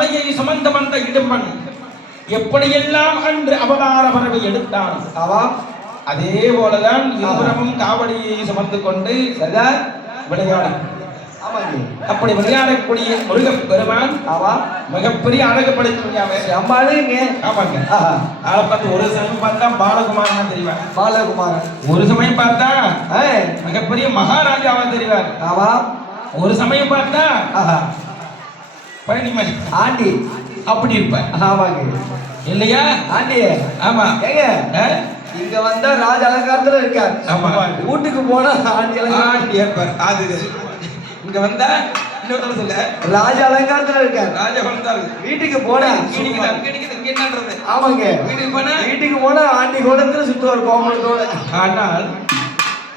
மலையை சுமந்த வந்த இடும்பன். எப்படியெல்லாம் அன்று அவதார பறவை எடுத்தான் ஆமாம் அதே போலதான் இருபுறமும் காவடியை சுமந்து கொண்டு சரிதான் விளையாடும். அப்படி விளையாடக்கூடிய முருகப் பெருமான் ஆமாம் மிகப்பெரிய அழகு படைத்துள்ளாவே அம்மாளுங்க ஆமாங்க. அதை பார்த்து ஒரு சமயம் பார்த்தா பாலகுமாரன் தெரிவார். பாலகுமாரன். ஒரு சமயம் பார்த்தா மிகப்பெரிய மகாராஜாவா தெரிவார். ஆமாம் ஒரு சமயம் பார்த்தா பழனிமலை ஆண்டி. அப்படி இருப்பார். ஆமாங்க. இல்லையா? ஆண்டி ஆமா. ஏங்க? இங்க வந்தா ராஜ அலங்காரத்துல இருக்கார். ஆமா. வீட்டுக்கு போனா ஆண்டி அலங்காரம். ஆண்டி இருப்பார் அது இங்க வந்தா இன்னொரு சொல்ல. ராஜ அலங்காரத்துல இருக்கார். ராஜா வந்தாரு வீட்டுக்கு போனா ஆமாங்க. வீட்டுக்கு போனா? வீட்டுக்கு போனா ஆண்டி கோலத்துல சுத்துவார் கோமலத்தோட ஆனால்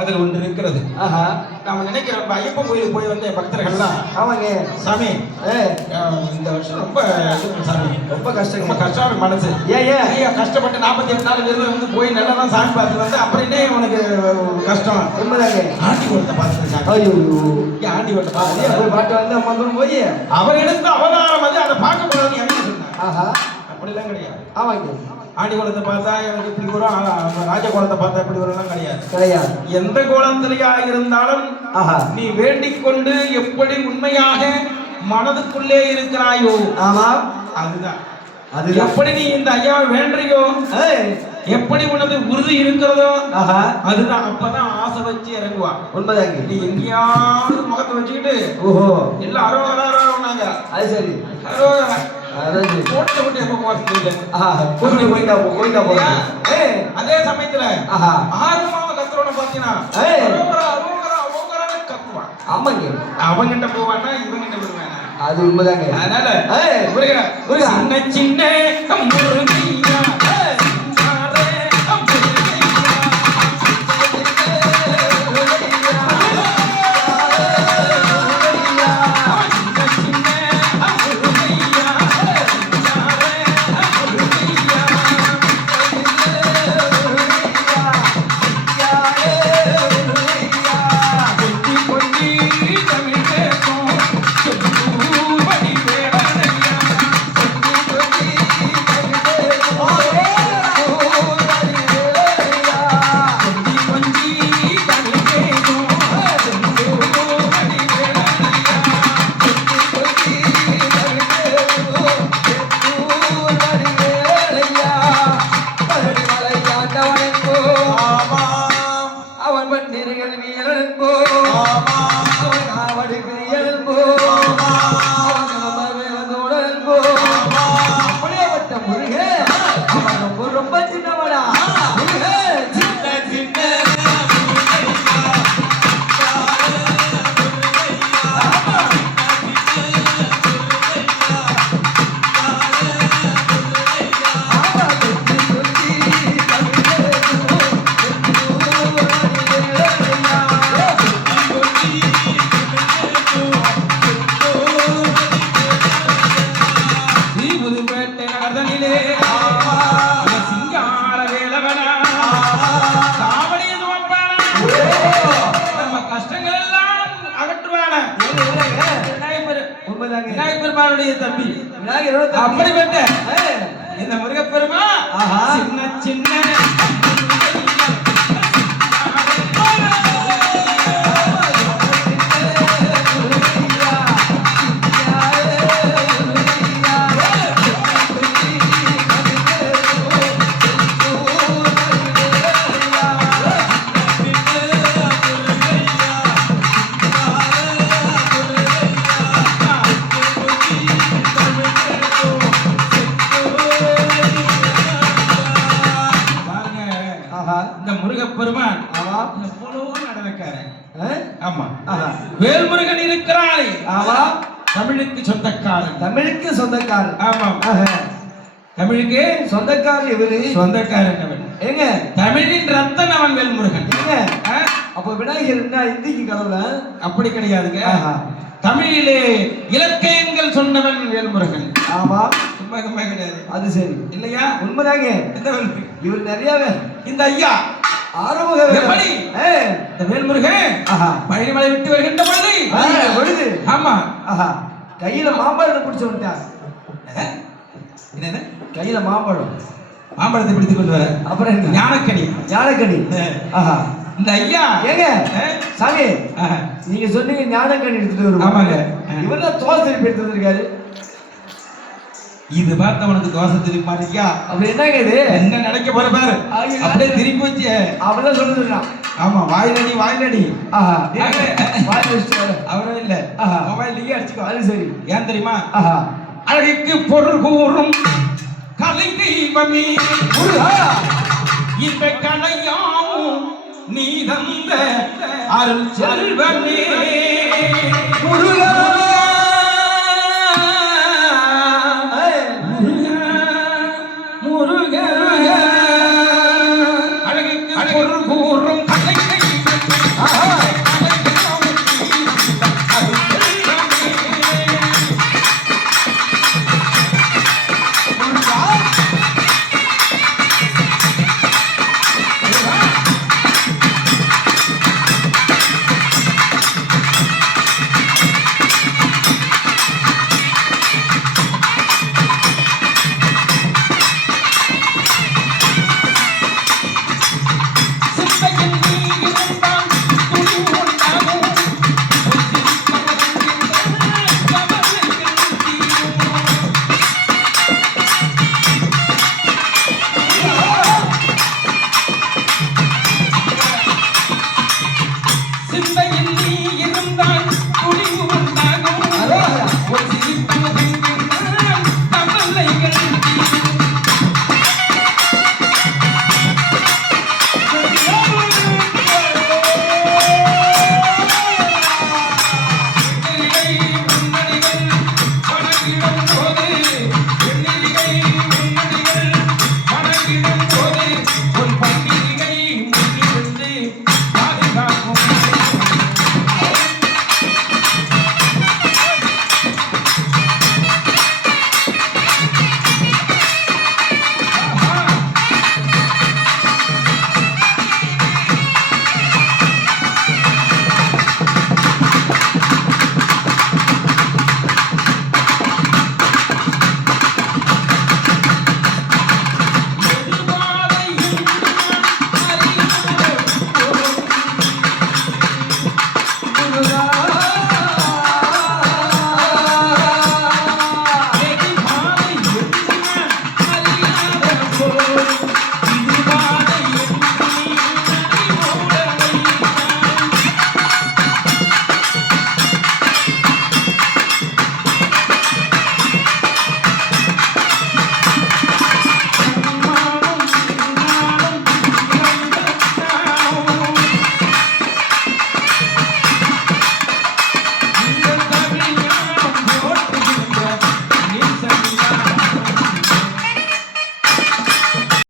அதில் ஒன்று இருக்கிறது. ஆஹா. நாம நினைக்கிறோம் இப்ப ஐயப்பன் கோயிலுக்கு போய் வந்த பக்தர்கள்லாம் ஆமாங்க. சாமி இந்த வருஷம் ரொம்ப சாமி. ரொம்ப கஷ்டங்க. ரொம்ப கஷ்டம் மனசு. ஏன் ஏன் ஐயா கஷ்டப்பட்டு நாற்பத்தி எட்டு நாள் விருது வந்து போய் நல்லா தான் சாமி பார்த்து வந்து அப்படின்னே உனக்கு கஷ்டம்? உண்மைதாங்க. ஆண்டி கொடுத்த பார்த்துருக்காங்க. ஐயோ. ஆண்டி அதே பார்த்து போய் பாட்டு வந்து மந்தம் போய். அவர் எடுத்த அவதாரம் அது அதை பார்க்க கூடாதுன்னு என்ன சொன்னார் ஆஹா. அப்படிலாம் கிடையாது. ஆமாங்க. ஆண்டி குளத்தை பார்த்தா எனக்கு இப்படி வரும் ராஜ குளத்தை பார்த்தா இப்படி வரும்லாம் கிடையாது. கிடையாது. எந்த கோலத்திலேயா இருந்தாலும் ஆஹா. நீ வேண்டிக் கொண்டு எப்படி உண்மையாக மனதுக்குள்ளே இருக்கிறாயோ ஆமா. அதுதான். அது எப்படி நீ இந்த ஐயாவை வேண்டுறியோ ஏய். எப்படி உனது உறுதி இருக்கிறதோ ஆஹா. அதுதான். அப்பதான் ஆசை வச்சு இறங்குவா. உண்மைதாங்க. நீ எங்கேயாவது முகத்தை வச்சுக்கிட்டு ஓஹோ. அரோகராங்க அது சரி. அதே சமயத்துல ஆர்வமாக கத்துறவன பாத்தீங்கன்னா ஆமாங்க. அவங்கிட்ட போவானா இவங்கிட்ட போவானா அது உண்மைதாங்க. அதனால. முருகா முருகா. சின்ன சின்ன முருகையா உண்மைதாங்க விநாயகர் பெருமானுடைய தம்பி. அப்படிப்பட்ட இந்த முருகப்பெருமா ஆஹா. சின்ன சின்ன ஆமா. ஆஹா வேல்முருகன் இருக்கிறாய் ஆமா. தமிழுக்கு சொந்தக்காரன். தமிழுக்கு சொந்தக்காரர் ஆமாம். தமிழுக்கு சொந்தக்காரர் இவரு. சொந்தக்காரன் அவன். ஏங்க தமிழின் ரத்தன் அவன் வேல்முருகன். ஏங்க? அப்ப விநாயகர் என்ன இந்திக்கு கடவுள? அப்படி கிடையாதுங்க. தமிழிலே இலக்கியங்கள் சொன்னவன் வேல்முருகன். ஆமா. சும்மா கிடையாது. அது சரி. இல்லையா? உண்மைதாங்க? இவர் நிறையவே. இந்த ஐயா. எப்படி? இந்த வேல்முருகன் பழனிமலை விட்டு வருகின்ற பொழுது வருது ஆமா. கையில மாம்பழத்தை பிடிச்சு விட்டார் அஹ், என்னது? கையில மாம்பழம். மாம்பழத்தை பிடித்துக் கொண்டு வர அப்புறம் என்ன? ஞானக்கனி ஞானக்கனி ஆஹா. இந்த ஐயா. ஏங்க? சாமி நீங்க சொன்னீங்க ஞானக்கனி எடுத்துட்டு வருவோம் ஆமாங்க. இவர் தான் தோசை திருப்பி எடுத்து வந்திருக்காரு. இது பார்த்தவனுக்கு தோசை திருப்பி மாட்டியா அப்படி என்னங்க இது என்ன நினைக்க போற பாரு. அப்படியே திருப்பி வச்சு. அவதான் சொல்லுறான் ஆமா வாயிலடி வாயிலடி அவரும் இல்ல. ஆஹா. மொபைல்லயே அடிச்சுக்கோ. அது சரி. ஏன் தெரியுமா? அழகுக்கு பொருள் கூறும் கலை தெய்வமே. இந்த கலையாவும் நீ தந்த அருள் செல்வமே. முருகா